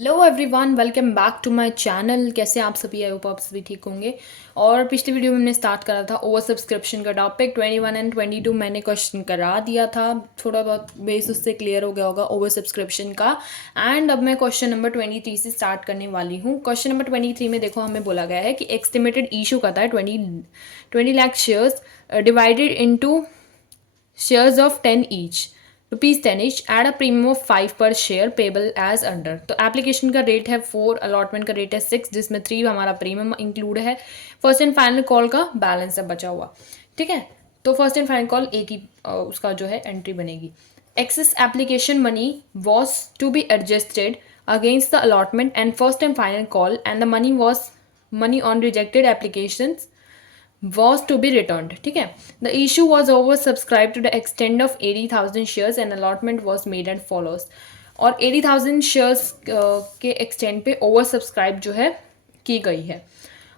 Hello everyone, welcome back to my channel. कैसे आप सभी? आई होप आप सभी ठीक होंगे। और पिछली वीडियो में हमने स्टार्ट करा था ओवर सब्सक्रिप्शन का टॉपिक 21 एंड 22 मैंने क्वेश्चन करा दिया था। थोड़ा बहुत बेस उससे क्लियर हो गया होगा ओवर सब्सक्रिप्शन का। एंड अब मैं क्वेश्चन नंबर 23 से स्टार्ट करने वाली हूँ। क्वेश्चन नंबर 23 में देखो, हमें बोला गया है कि एस्टिमेटेड इशू का था 20 lakh shares divided into shares of 10 each, ₹10 each at a premium of 5 पर शेयर पेबल एज अंडर। तो एप्लीकेशन का रेट है 4, अलॉटमेंट का रेट है 6, जिसमें 3 हमारा प्रीमियम इंक्लूड है। फर्स्ट एंड फाइनल कॉल का बैलेंस है बचा हुआ। ठीक है, तो फर्स्ट एंड फाइनल कॉल एक ही उसका जो है एंट्री बनेगी। Excess application money was to be adjusted against the allotment and first and final call and the money on rejected application was to be returned. ठीक है, the issue was oversubscribed to the extent of 80,000 shares and allotment was made as follows। और 80,000 shares के extend पे over subscribe जो है की गई है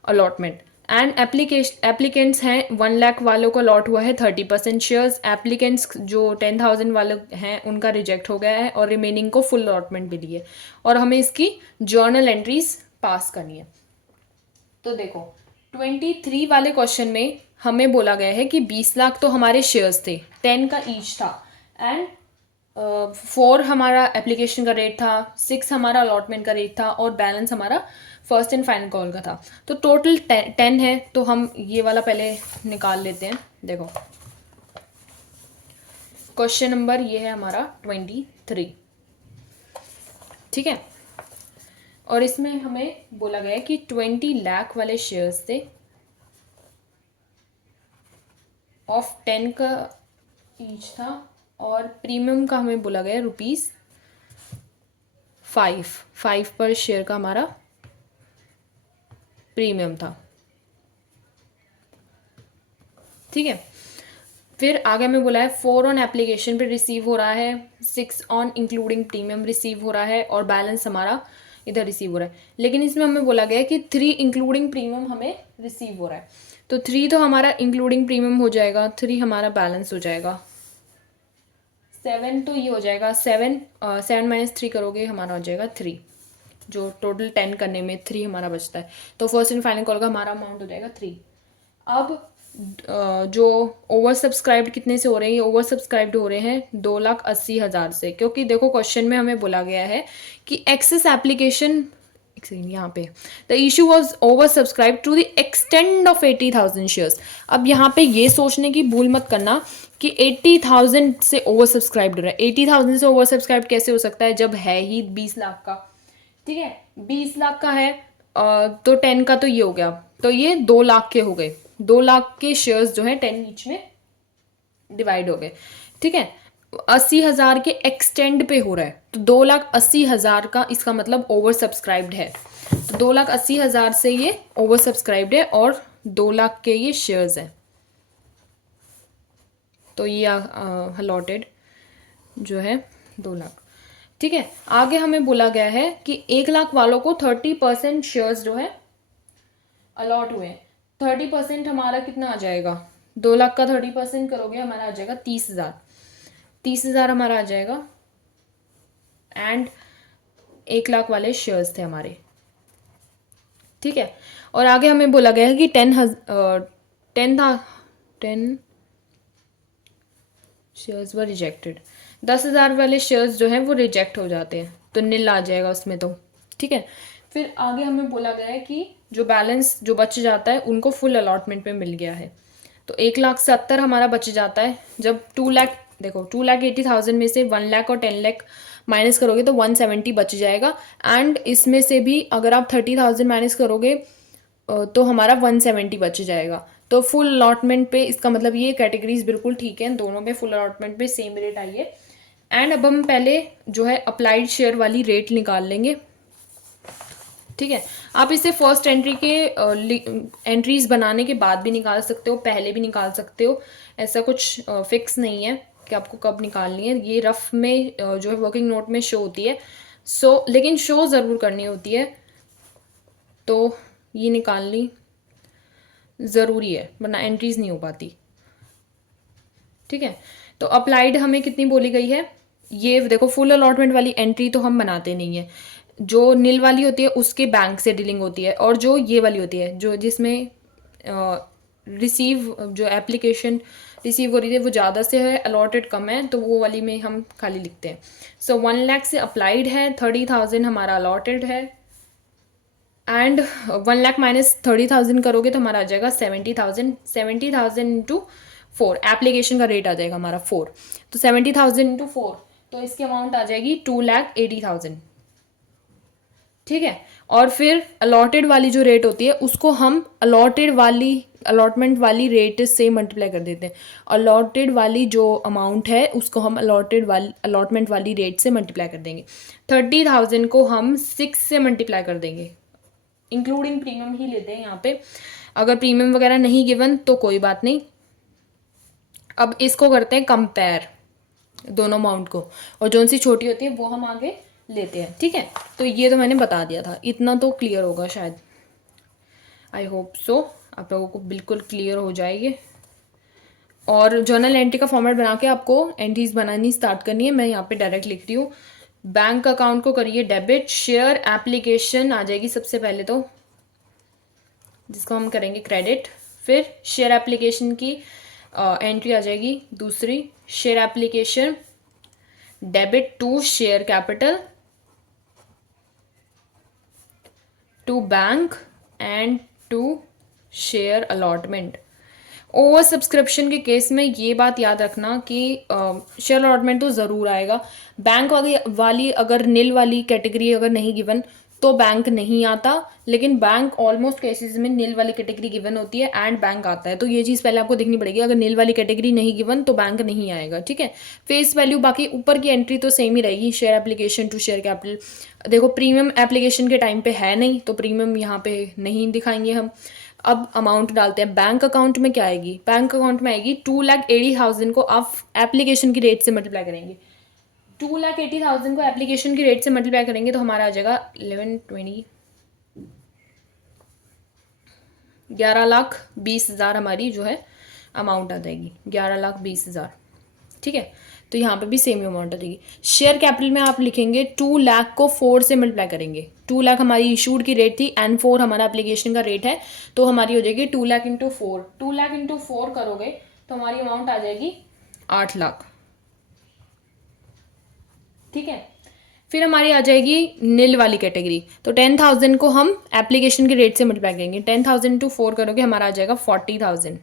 अलॉटमेंट। एंड एप्लीकेंट्स हैं 1 लाख वालों को अलॉट हुआ है 30% शेयर्स। एप्लीकेंट्स जो 10,000 वाले हैं उनका रिजेक्ट हो गया है और रिमेनिंग को फुल अलॉटमेंट मिली है और हमें इसकी जर्नल एंट्रीज पास करनी है। तो देखो, 23 वाले क्वेश्चन में हमें बोला गया है कि 20 लाख तो हमारे शेयर्स थे, 10 का ईच था एंड 4 हमारा एप्लीकेशन का रेट था, 6 हमारा अलॉटमेंट का रेट था और बैलेंस हमारा फर्स्ट एंड फाइनल कॉल का था। तो टोटल 10 है। तो हम ये वाला पहले निकाल लेते हैं। देखो, क्वेश्चन नंबर ये है हमारा 23। ठीक है, और इसमें हमें बोला गया है कि 20 लाख वाले शेयर्स थे ऑफ 10 का ईच था और प्रीमियम का हमें बोला गया ₹5 पर शेयर का हमारा प्रीमियम था। ठीक है, फिर आगे हमें बोला है 4 ऑन एप्लीकेशन पे रिसीव हो रहा है, 6 ऑन इंक्लूडिंग प्रीमियम रिसीव हो रहा है और बैलेंस हमारा इधर रिसीव हो रहा है। लेकिन इसमें हमें बोला गया है कि 3 इंक्लूडिंग प्रीमियम हमें रिसीव हो रहा है। तो 3 तो हमारा इंक्लूडिंग प्रीमियम हो जाएगा, 3 हमारा बैलेंस हो जाएगा, 7 तो ये हो जाएगा 7 -3 करोगे हमारा हो जाएगा 3। जो टोटल 10 करने में 3 हमारा बचता है। तो फर्स्ट एंड फाइनल कॉल का हमारा अमाउंट हो जाएगा 3। अब जो ओवर सब्सक्राइब्ड कितने से हो रहे हैं? ये ओवर सब्सक्राइब्ड हो रहे हैं 2,80,000 से, क्योंकि देखो क्वेश्चन में हमें बोला गया है कि एक्सेस एप्लीकेशन यहाँ पे the issue was over subscribe to the extend of 80,000 shares. अब यहाँ पे ये सोचने की भूल मत करना कि 80,000 से ओवर सब्सक्राइब्ड हो रहा है। 80,000 से ओवर सब्सक्राइब कैसे हो सकता है जब है ही 20 लाख का। ठीक है, 20 लाख का है तो 10 का तो ये हो गया, तो ये 2 लाख के हो गए। 2 लाख के शेयर्स जो है 10 ईच में डिवाइड हो गए। ठीक है, 80,000 के एक्सटेंड पे हो रहा है तो 2,80,000 का इसका मतलब ओवर सब्सक्राइब्ड है। तो 2,80,000 से ये ओवर सब्सक्राइब्ड है और 2 लाख के ये शेयर्स हैं। तो ये अलॉटेड जो है 2 लाख। ठीक है, आगे हमें बोला गया है कि 1 लाख वालों को 30% शेयर्स जो है अलॉट हुए हैं। 30% हमारा कितना आ जाएगा? 2 लाख का 30% करोगे हमारा आ जाएगा 30,000। 30,000 हमारा आ जाएगा एंड 1 लाख वाले शेयर्स थे हमारे। ठीक है, और आगे हमें बोला गया है कि 10 शेयर्स वर रिजेक्टेड। 10,000 वाले शेयर्स जो हैं वो रिजेक्ट हो जाते हैं तो नील आ जाएगा उसमें। तो ठीक है, फिर आगे हमें बोला गया है कि जो बैलेंस जो बच जाता है उनको फुल अलॉटमेंट पे मिल गया है। तो 1,70,000 हमारा बच जाता है जब 2 लाख, देखो 2,80,000 में से 1 लाख और 10 लाख माइनस करोगे तो 170 बच जाएगा। एंड इसमें से भी अगर आप 30,000 माइनस करोगे तो हमारा 170 बच जाएगा। तो फुल अलॉटमेंट पे इसका मतलब ये कैटेगरीज बिल्कुल ठीक है, दोनों में फुल अलॉटमेंट पे सेम रेट आई है। एंड अब हम पहले जो है अप्लाइड शेयर वाली रेट निकाल लेंगे। ठीक है, आप इसे फर्स्ट एंट्री के एंट्रीज बनाने के बाद भी निकाल सकते हो, पहले भी निकाल सकते हो। ऐसा कुछ फिक्स नहीं है कि आपको कब निकालनी है। ये रफ में जो है वर्किंग नोट में शो होती है। लेकिन शो ज़रूर करनी होती है, तो ये निकालनी ज़रूरी है वरना एंट्रीज नहीं हो पाती। ठीक है, तो अप्लाइड हमें कितनी बोली गई है? ये देखो, फुल अलॉटमेंट वाली एंट्री तो हम बनाते नहीं है। जो नील वाली होती है उसके बैंक से डीलिंग होती है, और जो ये वाली होती है जो जिसमें रिसीव जो एप्लीकेशन रिसीव हो रही है वो ज़्यादा से है, अलॉटेड कम है, तो वो वाली में हम खाली लिखते हैं। सो 1 लाख से अप्लाइड है, 30,000 हमारा अलॉटेड है, एंड 1 लाख माइनस 30,000 करोगे तो हमारा आ जाएगा 70,000। 70,000 इंटू 4, एप्लीकेशन का रेट आ जाएगा हमारा 4, तो 70,000 इंटू 4, तो इसकी अमाउंट आ जाएगी 2,80,000। ठीक है। और फिर अलॉटेड वाली जो रेट होती है उसको हम अलॉटमेंट वाली रेट से मल्टीप्लाई कर देते हैं। अलॉटेड वाली जो अमाउंट है उसको हम अलॉटमेंट वाली रेट से मल्टीप्लाई कर देंगे। 30,000 को हम 6 से मल्टीप्लाई कर देंगे, इंक्लूडिंग प्रीमियम ही लेते हैं यहाँ पे। अगर प्रीमियम वगैरह नहीं गिवन तो कोई बात नहीं। अब इसको करते हैं कंपेयर, दोनों अमाउंट को, और जो सी छोटी होती है वो हम आगे लेते हैं। ठीक है, तो ये तो मैंने बता दिया था, इतना तो क्लियर होगा शायद, आई होप सो आप लोगों को बिल्कुल क्लियर हो जाएगी। और जर्नल एंट्री का फॉर्मेट बना के आपको एंट्रीज बनानी स्टार्ट करनी है। मैं यहाँ पे डायरेक्ट लिख रही हूँ। बैंक अकाउंट को करिए डेबिट, शेयर एप्लीकेशन आ जाएगी सबसे पहले तो, जिसको हम करेंगे क्रेडिट। फिर शेयर एप्लीकेशन की एंट्री आ जाएगी दूसरी, share application debit to share capital to bank and to share allotment. Over subscription के केस में ये बात याद रखना कि शेयर अलॉटमेंट तो ज़रूर आएगा। बैंक वाली अगर नील वाली कैटेगरी अगर नहीं गिवन तो बैंक नहीं आता, लेकिन बैंक ऑलमोस्ट केसेस में नील वाली कैटेगरी गिवन होती है एंड बैंक आता है। तो ये चीज़ पहले आपको देखनी पड़ेगी, अगर नील वाली कैटेगरी नहीं गिवन तो बैंक नहीं आएगा। ठीक है, फेस वैल्यू बाकी ऊपर की एंट्री तो सेम ही रहेगी, share application to share capital. देखो प्रीमियम एप्लीकेशन के टाइम पे है नहीं, तो प्रीमियम यहाँ पे नहीं दिखाएंगे हम। अब अमाउंट डालते हैं, बैंक अकाउंट में क्या आएगी, बैंक अकाउंट में आएगी 2,80,000 को आप एप्लीकेशन की रेट से मल्टीप्लाई करेंगे। 2,80,000 को एप्लीकेशन की रेट से मल्टीप्लाई करेंगे तो हमारा आ जाएगा 11,20,000 हमारी जो है अमाउंट आ जाएगी, 11,20,000। ठीक है, तो यहाँ पे भी सेम अमाउंट आ जाएगी। शेयर कैपिटल में आप लिखेंगे 2 लाख को 4 से मल्टीप्लाई करेंगे। 2 लाख हमारी इशूड की रेट थी एंड 4 हमारा एप्लीकेशन का रेट है, तो हमारी हो जाएगी 2 लाख इंटू 4। 2 लाख इंटू 4 करोगे तो हमारी अमाउंट आ जाएगी 8 लाख। ठीक है, फिर हमारी आ जाएगी नील वाली कैटेगरी, तो 10,000 को हम एप्लीकेशन के रेट से मल्टीप्लाई करेंगे। 10,000 इंटू 4 करोगे हमारा आ जाएगा 40,000।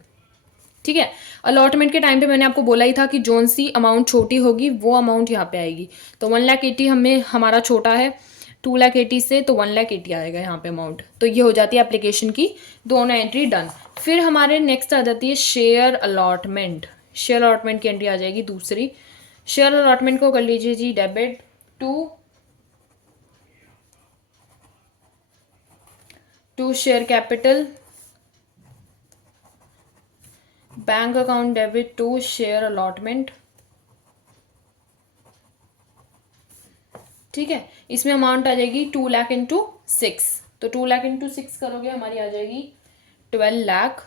ठीक है, अलॉटमेंट के टाइम पे मैंने आपको बोला ही था कि जोन सी अमाउंट छोटी होगी वो अमाउंट यहाँ पे आएगी। तो 1,80,000 हमें हमारा छोटा है 2,80,000 से, तो 1,80,000 आएगा यहाँ पे अमाउंट। तो ये हो जाती है एप्लीकेशन की दोनों एंट्री डन। फिर हमारे नेक्स्ट आ जाती है शेयर अलॉटमेंट। शेयर अलॉटमेंट की एंट्री आ जाएगी दूसरी। शेयर अलॉटमेंट को कर लीजिए जी debit to share capital, bank account debit to share allotment. ठीक है, इसमें अमाउंट आ जाएगी 2 लाख इंटू 6, तो 2 लाख इंटू 6 करोगे हमारी आ जाएगी 12 लाख।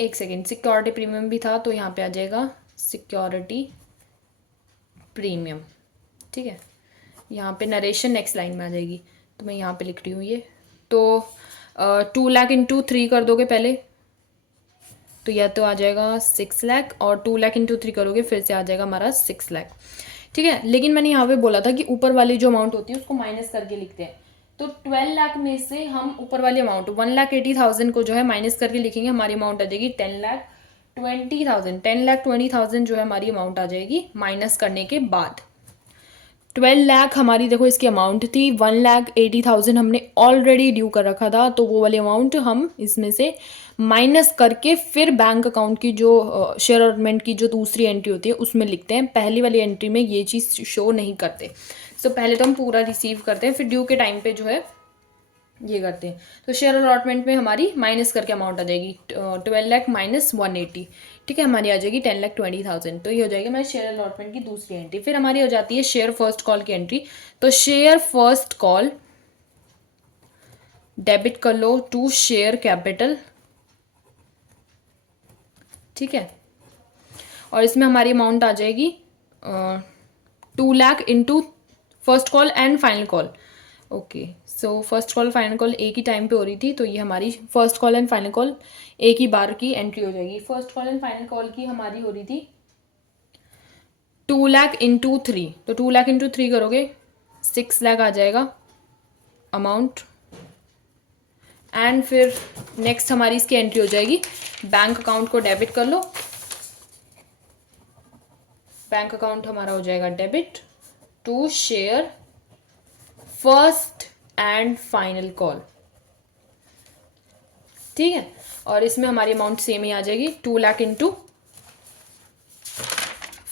एक सेकेंड, सिक्योरिटी प्रीमियम भी था तो यहाँ पे आ जाएगा सिक्योरिटी प्रीमियम। ठीक है, यहाँ पे नरेशन नेक्स्ट लाइन में आ जाएगी, तो मैं यहाँ पे लिख रही हूँ ये। तो 2 लाख इंटू 3 कर दोगे पहले, तो यह तो आ जाएगा 6 लाख, और 2 लाख इंटू 3 करोगे फिर से आ जाएगा हमारा 6 लाख। ठीक है, लेकिन मैंने यहाँ पे बोला था कि ऊपर वाली जो अमाउंट होती है उसको माइनस करके लिखते हैं। तो 12 लाख में से हम ऊपर वाली अमाउंट 1,80,000 को जो है माइनस करके लिखेंगे, हमारी अमाउंट आ जाएगी 10,20,000। 10,20,000 जो है हमारी अमाउंट आ जाएगी माइनस करने के बाद। 12 लाख हमारी देखो इसकी अमाउंट थी, 1,80,000 हमने ऑलरेडी ड्यू कर रखा था, तो वो वाली अमाउंट हम इसमें से माइनस करके फिर बैंक अकाउंट की जो शेयर अलॉटमेंट की जो दूसरी एंट्री होती है उसमें लिखते हैं। पहली वाली एंट्री में ये चीज़ शो नहीं करते। सो पहले तो हम पूरा रिसीव करते हैं, फिर ड्यू के टाइम पे जो है ये करते हैं। तो शेयर अलॉटमेंट में हमारी माइनस करके अमाउंट आ जाएगी 12 लाख माइनस 180। ठीक है, हमारी आ जाएगी 10,20,000। तो ये हो जाएगी हमारी शेयर अलॉटमेंट की दूसरी एंट्री। फिर हमारी हो जाती है शेयर फर्स्ट कॉल की एंट्री। तो शेयर फर्स्ट कॉल डेबिट कर लो टू शेयर कैपिटल। ठीक है, और इसमें हमारी अमाउंट आ जाएगी 2 lakh into first call and final call. Okay, so first call final call एक ही टाइम पे हो रही थी, तो ये हमारी first call and final call एक ही बार की एंट्री हो जाएगी। First call and final call की हमारी हो रही थी 2 लाख इंटू 3, तो 2 लाख इंटू 3 करोगे 6 लाख आ जाएगा अमाउंट। एंड फिर नेक्स्ट हमारी इसकी एंट्री हो जाएगी, बैंक अकाउंट को डेबिट कर लो। बैंक अकाउंट हमारा हो जाएगा debit to share first and final call, ठीक है। और इसमें हमारी अमाउंट सेम ही आ जाएगी, 2 लाख इंटू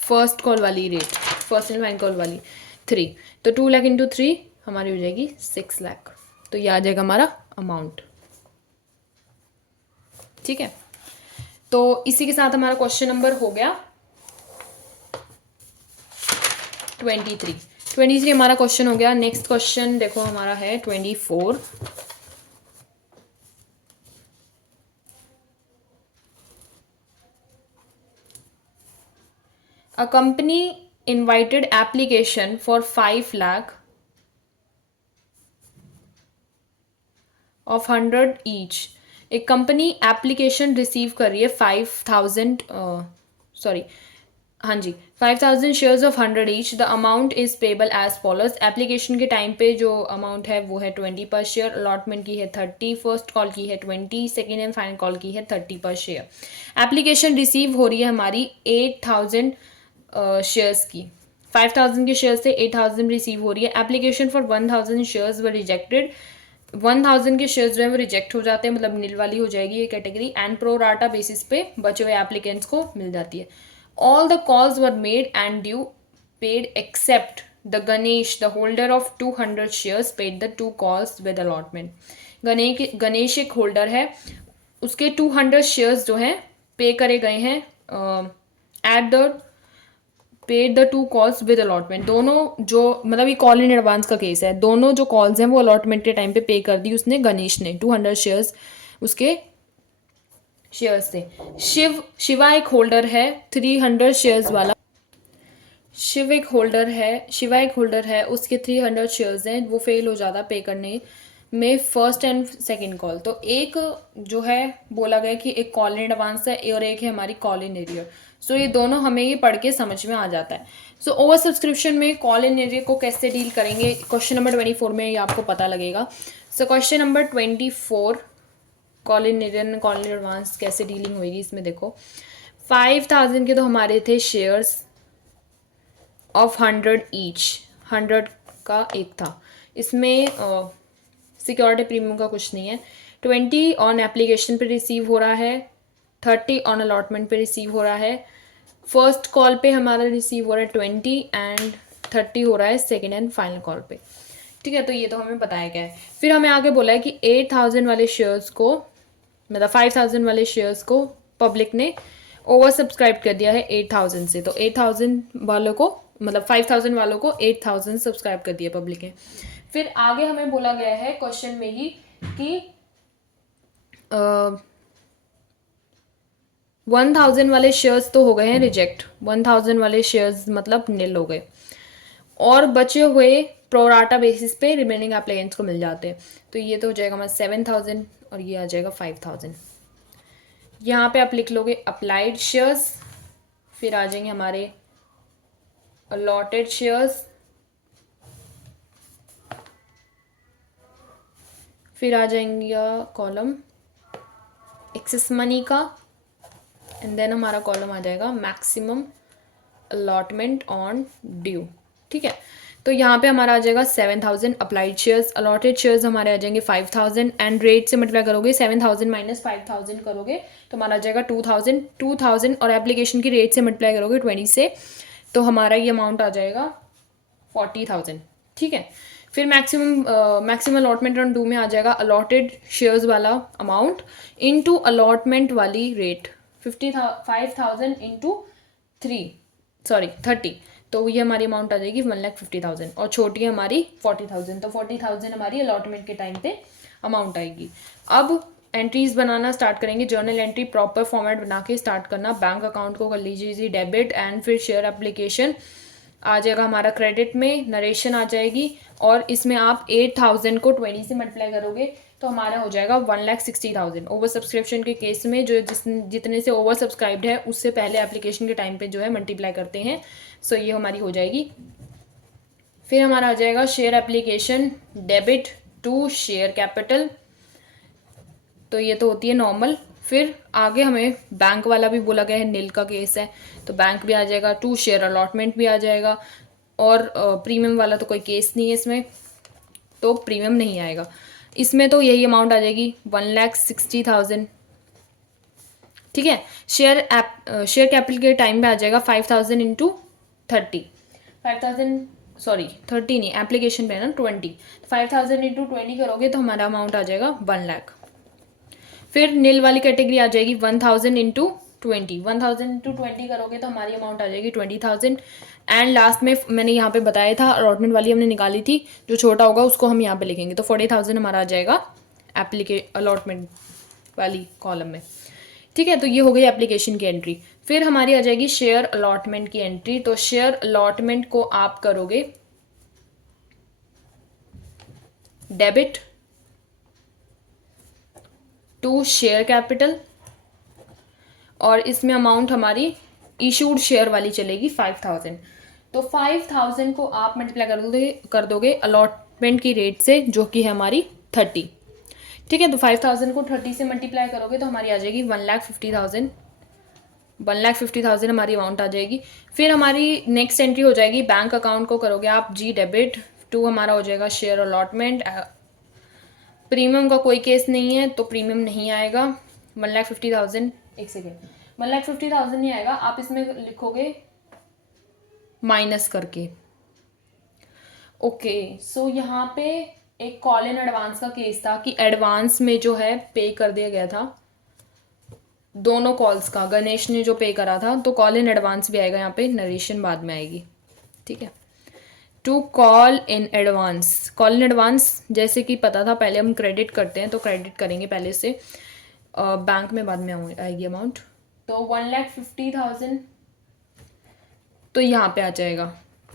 फर्स्ट कॉल वाली rate, first and final call वाली 3, तो 2 लाख इंटू 3 हमारी हो जाएगी 6 लाख, तो ये आ जाएगा हमारा अमाउंट, ठीक है। तो इसी के साथ हमारा क्वेश्चन नंबर हो गया 23 हमारा क्वेश्चन हो गया। नेक्स्ट क्वेश्चन देखो हमारा है 24। A company invited application for 5 lakh of 100 each। एक कंपनी एप्लीकेशन रिसीव कर रही है 5000 सॉरी हाँ जी 5000 shares of 100 each. The amount is payable as follows. Application के टाइम पे जो अमाउंट है वो है 20 पर शेयर, अलॉटमेंट की है 30, फर्स्ट कॉल की है 20, सेकेंड एंड फाइनल कॉल की है 30 पर शेयर। एप्लीकेशन रिसीव हो रही है हमारी 8000 शेयर्स की, 5000 के शेयर से 8000 रिसीव हो रही है। Application for 1000 shares were rejected. 1000 के शेयर्स जो है वो रिजेक्ट हो जाते हैं, मतलब नील वाली हो जाएगी ये category. And pro rata basis पे बचे हुए एप्लीकेंट्स को मिल जाती है। All the calls were made and due paid except the Ganesh, the holder of 200 shares paid the 2 calls with allotment. Ganesh एक होल्डर है, उसके 200 शेयर्स जो हैं पे करे गए हैं at the paid the 2 calls with allotment. दोनों जो मतलब ये कॉल इन एडवांस का केस है, दोनों जो कॉल्स हैं वो अलॉटमेंट के टाइम पे पे कर दी उसने, गणेश ने 200 शेयर्स उसके शेयर्स थे। शिवा एक होल्डर है 300 शेयर्स वाला। शिवा एक होल्डर है उसके 300 शेयर्स हैं, वो फेल हो जाता पे करने में फर्स्ट एंड सेकंड कॉल। तो एक जो है बोला गया कि एक कॉल इन एडवांस है और एक है हमारी कॉल इन एरियर। सो ये दोनों हमें ये पढ़ के समझ में आ जाता है। सो ओवर सब्सक्रिप्शन में कॉल इन एरियर को कैसे डील करेंगे क्वेश्चन नंबर 24 में ये आपको पता लगेगा। So question number 24 call in arrear call in advance कैसे डीलिंग होगी इसमें देखो। 5000 के तो हमारे थे शेयर्स ऑफ 100 ईच, 100 का एक था। इसमें सिक्योरिटी प्रीमियम का कुछ नहीं है। 20 ऑन एप्लीकेशन पे रिसीव हो रहा है, 30 ऑन अलॉटमेंट पे रिसीव हो रहा है। फर्स्ट कॉल पे हमारा रिसीव हो रहा है 20 एंड 30 हो रहा है सेकेंड एंड फाइनल कॉल पे, ठीक है। तो ये तो हमें बताया गया है। फिर हमें आगे बोला है कि 8000 वाले शेयर्स को मतलब 5000 वाले शेयर्स को पब्लिक ने ओवर सब्सक्राइब कर दिया है 8000 से। तो 8000 वालों को मतलब 5000 वालों को 8000 सब्सक्राइब कर दिया पब्लिक ने। फिर आगे हमें बोला गया है क्वेश्चन में ही कि 1000 वाले शेयर्स तो हो गए हैं रिजेक्ट, 1000 वाले शेयर्स मतलब निल हो गए और बचे हुए प्रोराटा बेसिस पे रिमेनिंग एप्लीकेंट्स को मिल जाते हैं। तो ये तो हो जाएगा हमारा 7000 और ये आ जाएगा 5000। यहाँ पे आप लिख लोगे अप्लाइड शेयर्स, फिर आ जाएंगे हमारे अलॉटेड शेयर्स, फिर आ जाएंगे कॉलम एक्सेस मनी का, एंड देन हमारा कॉलम आ जाएगा मैक्सिमम अलॉटमेंट ऑन ड्यू, ठीक है। तो यहाँ पे हमारा आ जाएगा 7000 अप्लाइड शेयर्स, अलॉटेड शेयर्स हमारे आ जाएंगे 5000 एंड रेट से मल्टीप्लाई करोगे 7000 माइनस 5000 करोगे तो हमारा आ जाएगा 2000 और एप्लीकेशन की रेट से मल्टीप्लाई करोगे 20 से तो हमारा ये अमाउंट आ जाएगा 40000, ठीक है। फिर मैक्सिमम अलॉटमेंट ऑन ड्यू में आ जाएगा अलॉटेड शेयर्स वाला अमाउंट इनटू अलॉटमेंट वाली रेट 5000 इंटू 30, तो ये हमारी अमाउंट आ जाएगी 1,50,000 और छोटी है हमारी 40,000। तो 40,000 हमारी अलॉटमेंट के टाइम पे अमाउंट आएगी। अब एंट्रीज बनाना स्टार्ट करेंगे। जर्नल एंट्री प्रॉपर फॉर्मेट बना के स्टार्ट करना। बैंक अकाउंट को कर लीजिए डेबिट एंड फिर शेयर एप्लीकेशन आ जाएगा हमारा क्रेडिट में, नरेशन आ जाएगी, और इसमें आप 8,000 को 20 से मल्टीप्लाई करोगे तो हमारा हो जाएगा 1,60,000। ओवर सब्सक्रिप्शन के केस में जो जितने से ओवर सब्सक्राइब्ड है उससे पहले एप्लीकेशन के टाइम पे जो है मल्टीप्लाई करते हैं। सो ये हमारी हो जाएगी। फिर हमारा आ जाएगा share application debit to share capital, तो ये तो होती है नॉर्मल। फिर आगे हमें बैंक वाला भी बोला गया है, नील का केस है तो बैंक भी आ जाएगा, टू शेयर अलॉटमेंट भी आ जाएगा, और प्रीमियम वाला तो कोई केस नहीं है इसमें, तो प्रीमियम नहीं आएगा इसमें। तो यही अमाउंट आ जाएगी 1,60,000। ठीक है। शेयर कैपिटल के टाइम पे आ जाएगा 5,000 इंटू 30, 5,000 सॉरी 30 नहीं, एप्लीकेशन पे है ना 20, 5,000 इंटू 20 करोगे तो हमारा अमाउंट आ जाएगा 1,00,000। फिर नील वाली कैटेगरी आ जाएगी 1,000 इंटू 20, 1,000 इंटू 20 करोगे तो हमारी अमाउंट आ जाएगी 20,000। एंड लास्ट में मैंने यहाँ पे बताया था अलॉटमेंट वाली हमने निकाली थी, जो छोटा होगा उसको हम यहाँ पे लिखेंगे, तो 40,000 हमारा आ जाएगा अलॉटमेंट वाली कॉलम में। ठीक है, तो ये हो गई एप्लीकेशन की एंट्री। फिर हमारी आ जाएगी शेयर अलॉटमेंट की एंट्री। तो शेयर अलॉटमेंट को आप करोगे डेबिट टू शेयर कैपिटल, और इसमें अमाउंट हमारी इशूड शेयर वाली चलेगी 5,000। तो 5,000 को आप मल्टीप्लाई कर दोगे अलॉटमेंट की रेट से, जो कि है हमारी 30। ठीक है, तो 5,000 को 30 से मल्टीप्लाई करोगे तो हमारी आ जाएगी 1,50,000। 1,50,000 हमारी अमाउंट आ जाएगी। फिर हमारी नेक्स्ट एंट्री हो जाएगी बैंक अकाउंट को करोगे आप जी डेबिट टू, हमारा हो जाएगा शेयर अलॉटमेंट। प्रीमियम का कोई केस नहीं है तो प्रीमियम नहीं आएगा। 1,50,000, एक सेकेंड, 1,50,000 नहीं आएगा, आप इसमें लिखोगे माइनस करके। ओके, सो यहाँ पे एक कॉल इन एडवांस का केस था कि एडवांस में जो है पे कर दिया गया था दोनों कॉल्स का, गणेश ने जो पे करा था, तो कॉल इन एडवांस भी आएगा यहाँ पे, नरेशन बाद में आएगी। ठीक है, to call in advance, call in advance जैसे कि पता था पहले हम क्रेडिट करते हैं तो क्रेडिट करेंगे पहले से, बैंक में बाद में आएगी अमाउंट। तो 1,50,000 तो यहाँ पे आ जाएगा,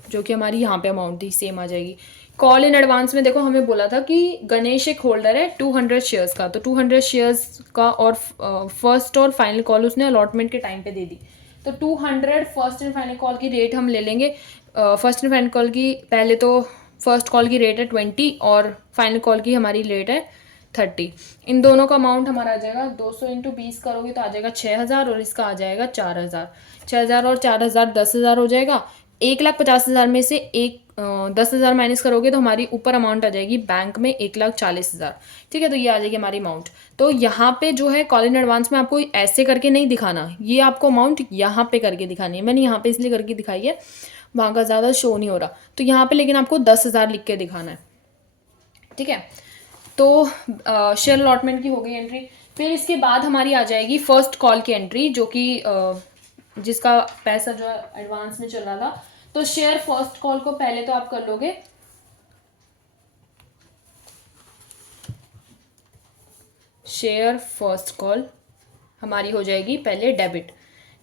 जो कि हमारी यहाँ पे अमाउंट थी सेम आ जाएगी। कॉल इन एडवांस में देखो हमें बोला था कि गणेश एक होल्डर है 200 शेयर्स का, तो 200 शेयर्स का, और फर्स्ट और फाइनल कॉल उसने अलॉटमेंट के टाइम पे दे दी, तो 200 फर्स्ट एंड फाइनल कॉल की रेट हम ले लेंगे। फर्स्ट एंड फाइनल कॉल की पहले तो फर्स्ट कॉल की रेट है 20 और फाइनल कॉल की हमारी रेट है 30। इन दोनों का अमाउंट हमारा आ जाएगा 200 इंटू 20 करोगे तो आ जाएगा 6,000, और इसका आ जाएगा 4,000। 6,000 और 4,000 10,000 हो जाएगा। 1,50,000 में से 10,000 माइनस करोगे तो हमारी ऊपर अमाउंट आ जाएगी बैंक में 1,40,000। ठीक है, तो ये आ जाएगी हमारी अमाउंट। तो यहाँ पे जो है कॉल इन एडवांस में आपको ऐसे करके नहीं दिखाना, ये आपको अमाउंट यहाँ पे करके दिखानी है। मैंने यहाँ पे इसलिए करके दिखाई है, वहाँ का ज़्यादा शो नहीं हो रहा, तो यहाँ पे लेकिन आपको 10,000 लिख के दिखाना है। ठीक है, तो शेयर अलॉटमेंट की हो गई एंट्री। फिर इसके बाद हमारी आ जाएगी फर्स्ट कॉल की एंट्री, जो कि जिसका पैसा जो एडवांस में चल रहा था। तो शेयर फर्स्ट कॉल को पहले तो आप कर लोगे शेयर फर्स्ट कॉल, हमारी हो जाएगी पहले डेबिट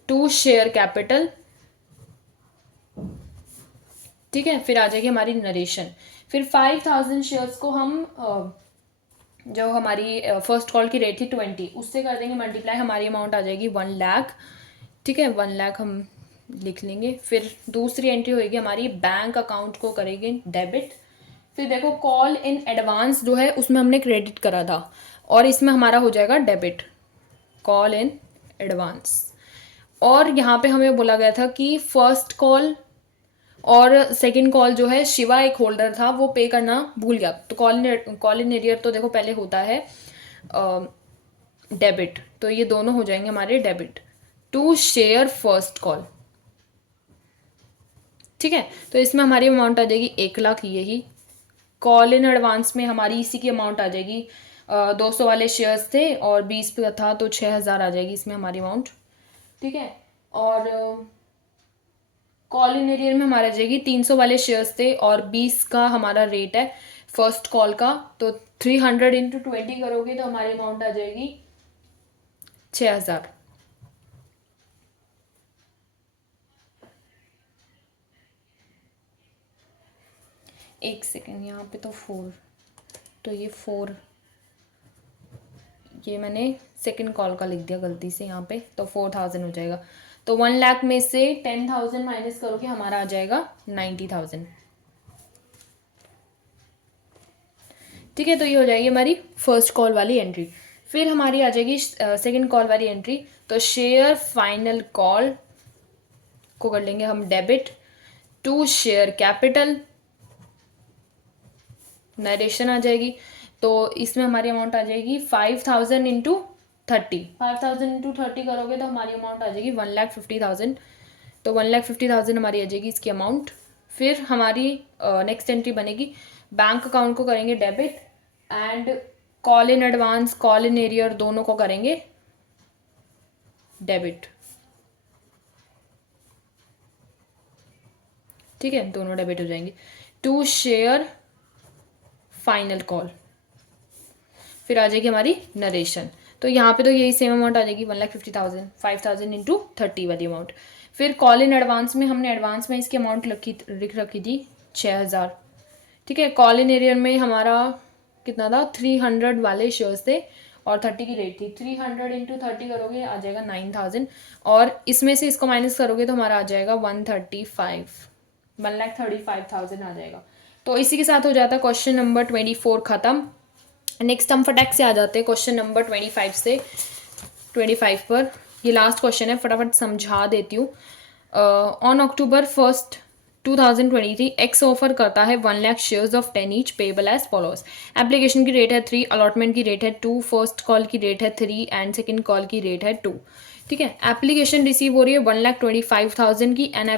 टू शेयर कैपिटल। ठीक है, फिर आ जाएगी हमारी नरेशन। फिर 5,000 शेयर्स को हम जो हमारी फर्स्ट कॉल की रेट थी 20, उससे कर देंगे मल्टीप्लाई, हमारी अमाउंट आ जाएगी 1,00,000। ठीक है, 1,00,000 हम लिख लेंगे। फिर दूसरी एंट्री होगी हमारी बैंक अकाउंट को करेंगे डेबिट। फिर देखो कॉल इन एडवांस जो है उसमें हमने क्रेडिट करा था, और इसमें हमारा हो जाएगा डेबिट कॉल इन एडवांस। और यहाँ पे हमें बोला गया था कि फर्स्ट कॉल और सेकंड कॉल जो है, शिवा एक होल्डर था वो पे करना भूल गया, तो कॉल इन एरियर तो देखो पहले होता है डेबिट, तो ये दोनों हो जाएंगे हमारे debit to share first call. ठीक है, तो इसमें हमारी अमाउंट आ जाएगी 1,00,000, यही कॉल इन एडवांस में हमारी इसी की अमाउंट आ जाएगी। 200 वाले शेयर्स थे और 20 पे था तो 6,000 आ जाएगी इसमें हमारी अमाउंट। ठीक है, और कॉल इन एरियर में हमारा जाएगी 300 वाले शेयर्स थे और 20 का हमारा रेट है फर्स्ट कॉल का, तो 300 इंटू 20 करोगे तो हमारी अमाउंट आ जाएगी 6,000। एक सेकेंड, यहाँ पे तो 4, तो ये 4, ये मैंने सेकंड कॉल का लिख दिया गलती से यहाँ पे, तो 4000 हो जाएगा। तो 1 लाख में से 10,000 माइनस करोगे हमारा आ जाएगा 90,000। ठीक है, तो ये हो जाएगी हमारी फर्स्ट कॉल वाली एंट्री। फिर हमारी आ जाएगी सेकंड कॉल वाली एंट्री। तो शेयर फाइनल कॉल को कर लेंगे हम debit to share capital, narration आ जाएगी। तो इसमें हमारी अमाउंट आ जाएगी 5,000 इंटू 30। 5,000 इंटू 30 करोगे तो हमारी अमाउंट आ जाएगी 1,50,000। तो 1,50,000 हमारी आ जाएगी इसकी अमाउंट। फिर हमारी नेक्स्ट एंट्री बनेगी, बैंक अकाउंट को करेंगे debit and call in advance, call in arrear दोनों को करेंगे डेबिट। ठीक है, दोनों डेबिट हो जाएंगे टू शेयर फाइनल कॉल। फिर आ जाएगी हमारी नरेशन। तो यहाँ पे तो यही सेम अमाउंट आ जाएगी 1,50,000, 5,000 इंटू 30 वाली अमाउंट। फिर कॉल इन एडवांस में हमने एडवांस में इसकी अमाउंट लिख रखी थी 6,000। ठीक है, कॉल इन एरियर में हमारा कितना था, 300 वाले शेयर्स थे और 30 की रेट थी। 300 इंटू 30 करोगे आ जाएगा 9,000 और इसमें से इसको माइनस करोगे तो हमारा आ जाएगा 1,35,000 आ जाएगा। तो इसी के साथ हो जाता है क्वेश्चन नंबर 24 ख़त्म। नेक्स्ट हम फटाक से आ जाते हैं क्वेश्चन नंबर 25 से 25 पर। ये लास्ट क्वेश्चन है, फटाफट समझा देती हूँ। ऑन अक्टूबर 1 2023 एक्स ऑफर करता है 1 lakh shares of 10 each payable as follows. Application की रेट है 3, अलॉटमेंट की रेट है 2, फर्स्ट कॉल की रेट है 3 एंड सेकंड कॉल की रेट है 2। ठीक है, एप्लीकेशन रिसीव हो रही है 1,25,000 की एंड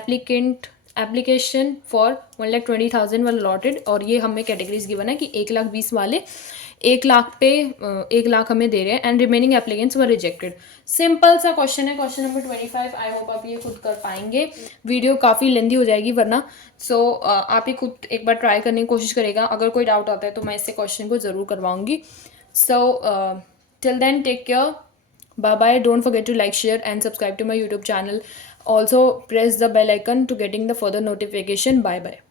एप्लीकेशन फॉर 1,20,000 वाला अलॉटेड। और ये हमें कैटेगरीज गिवन है कि 1,20,000 वाले 1 लाख पे 1 लाख हमें दे रहे हैं and remaining applicants were rejected. Simple सा क्वेश्चन है, क्वेश्चन नंबर 25। आई होप आप ये खुद कर पाएंगे, वीडियो काफ़ी लेंदी हो जाएगी वरना। सो आप ही खुद एक बार ट्राई करने की कोशिश करेगा। अगर कोई डाउट आता है तो मैं इससे क्वेश्चन को ज़रूर करवाऊंगी। So till then take care, bye bye. Don't forget to like, share and subscribe to my YouTube channel. Also press the bell icon to getting the further notification. Bye bye.